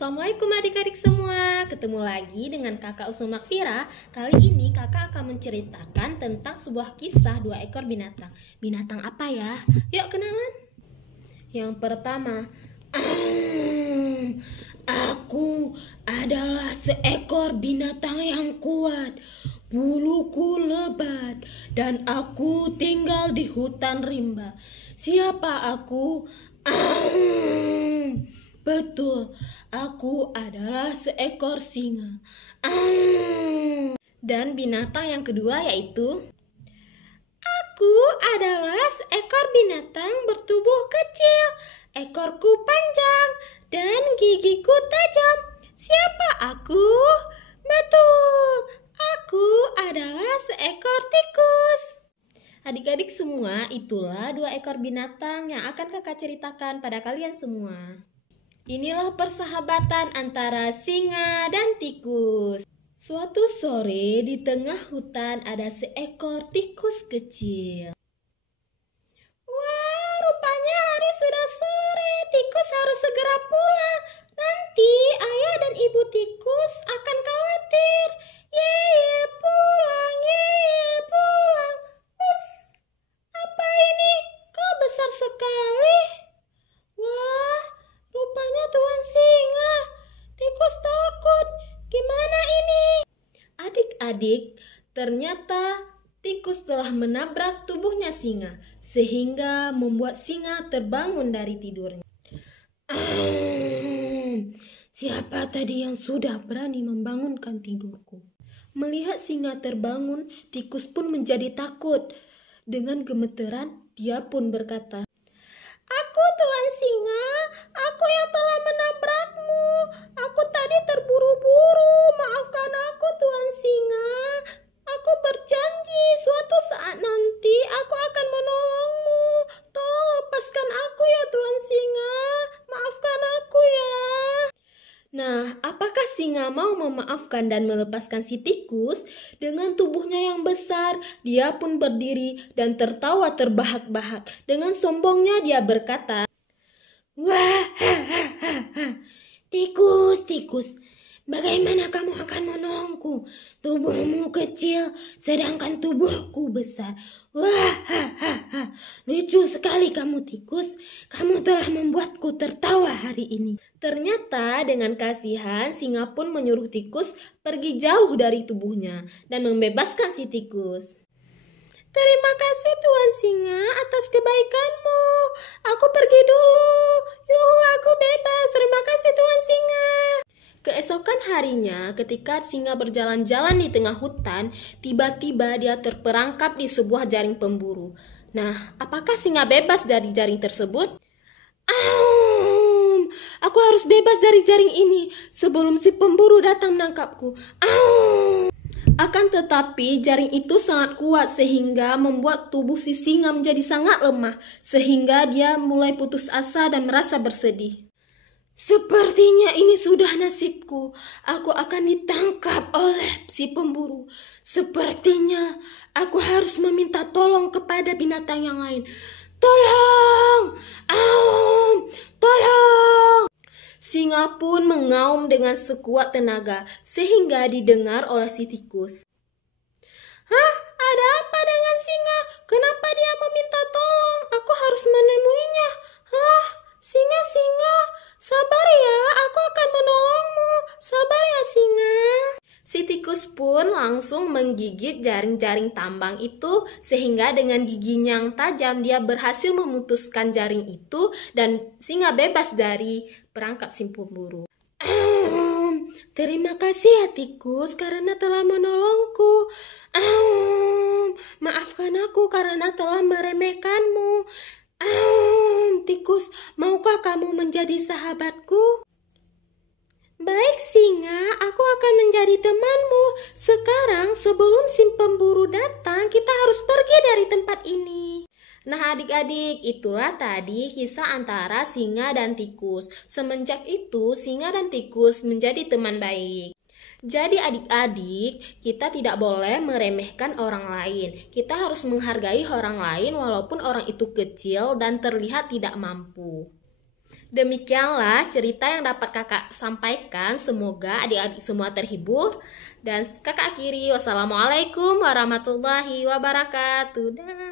Assalamualaikum adik-adik semua. Ketemu lagi dengan kakak Usul Makfira. Kali ini kakak akan menceritakan tentang sebuah kisah dua ekor binatang. Binatang apa ya? Yuk kenalan. Yang pertama, aku adalah seekor binatang yang kuat. Buluku lebat dan aku tinggal di hutan rimba. Siapa aku? Betul, aku adalah seekor singa. Dan binatang yang kedua yaitu, aku adalah seekor binatang bertubuh kecil. Ekorku panjang dan gigiku tajam. Siapa aku? Betul, aku adalah seekor tikus. Adik-adik semua, itulah dua ekor binatang yang akan kakak ceritakan pada kalian semua. Inilah persahabatan antara singa dan tikus. Suatu sore di tengah hutan ada seekor tikus kecil. Wah, rupanya hari sudah sore. Tikus harus segera pulang. Nanti ayah dan ibu tikus akan khawatir. Yeye pulang, yeye pulang. Ups, apa ini? Kau besar sekali. Wah, rupanya Tuan Singa. Tikus takut. Gimana ini? Adik-adik, ternyata tikus telah menabrak tubuhnya singa, sehingga membuat singa terbangun dari tidurnya. Siapa tadi yang sudah berani membangunkan tidurku? Melihat singa terbangun, tikus pun menjadi takut. Dengan gemeteran, dia pun berkata, "Aku Tuan Singa, aku yang telah menabrakmu. Aku tadi terburu-buru. Maafkan aku Tuan Singa. Aku berjanji suatu saat nanti aku akan menolongmu. Tolong lepaskan aku ya Tuan Singa. Maafkan aku ya." Nah, apakah singa mau memaafkan dan melepaskan si tikus? Dengan tubuhnya yang besar, dia pun berdiri dan tertawa terbahak-bahak. Dengan sombongnya dia berkata, "Wah, tikus, tikus, bagaimana kamu akan menolongku? Tubuhmu kecil, sedangkan tubuhku besar. Wah, lucu sekali kamu tikus. Kamu telah membuatku tertawa hari ini." Ternyata dengan kasihan, singa pun menyuruh tikus pergi jauh dari tubuhnya dan membebaskan si tikus. "Terima kasih Tuan Singa atas kebaikanmu. Aku pergi dulu. Yuhu, aku bebas. Terima kasih Tuan Singa." Keesokan harinya, ketika singa berjalan-jalan di tengah hutan, tiba-tiba dia terperangkap di sebuah jaring pemburu. Nah, apakah singa bebas dari jaring tersebut? Aku harus bebas dari jaring ini sebelum si pemburu datang menangkapku. Akan tetapi jaring itu sangat kuat sehingga membuat tubuh si singa menjadi sangat lemah, sehingga dia mulai putus asa dan merasa bersedih. Sepertinya ini sudah nasibku. Aku akan ditangkap oleh si pemburu. Sepertinya aku harus meminta tolong kepada binatang yang lain. Tolong! Tolong! Singa pun mengaum dengan sekuat tenaga sehingga didengar oleh si tikus. "Hah? Ada apa dengan singa? Kenapa dia meminta tolong? Aku harus menemuinya. Hah? Singa, sabar ya, aku akan menolongmu. Sabar ya singa." Si tikus pun langsung menggigit jaring-jaring tambang itu sehingga dengan giginya yang tajam dia berhasil memutuskan jaring itu dan singa bebas dari perangkap si pemburu. Terima kasih ya tikus karena telah menolongku. Maafkan aku karena telah meremehkanmu. Tikus, maukah kamu menjadi sahabatku? Baik singa, aku akan menjadi temanmu. Sekarang sebelum si pemburu datang, kita harus pergi dari tempat ini. Nah adik-adik, itulah tadi kisah antara singa dan tikus. Semenjak itu, singa dan tikus menjadi teman baik. Jadi adik-adik, kita tidak boleh meremehkan orang lain. Kita harus menghargai orang lain walaupun orang itu kecil dan terlihat tidak mampu. Demikianlah cerita yang dapat kakak sampaikan. Semoga adik-adik semua terhibur. Dan kakak akhiri, wassalamualaikum warahmatullahi wabarakatuh. Dah.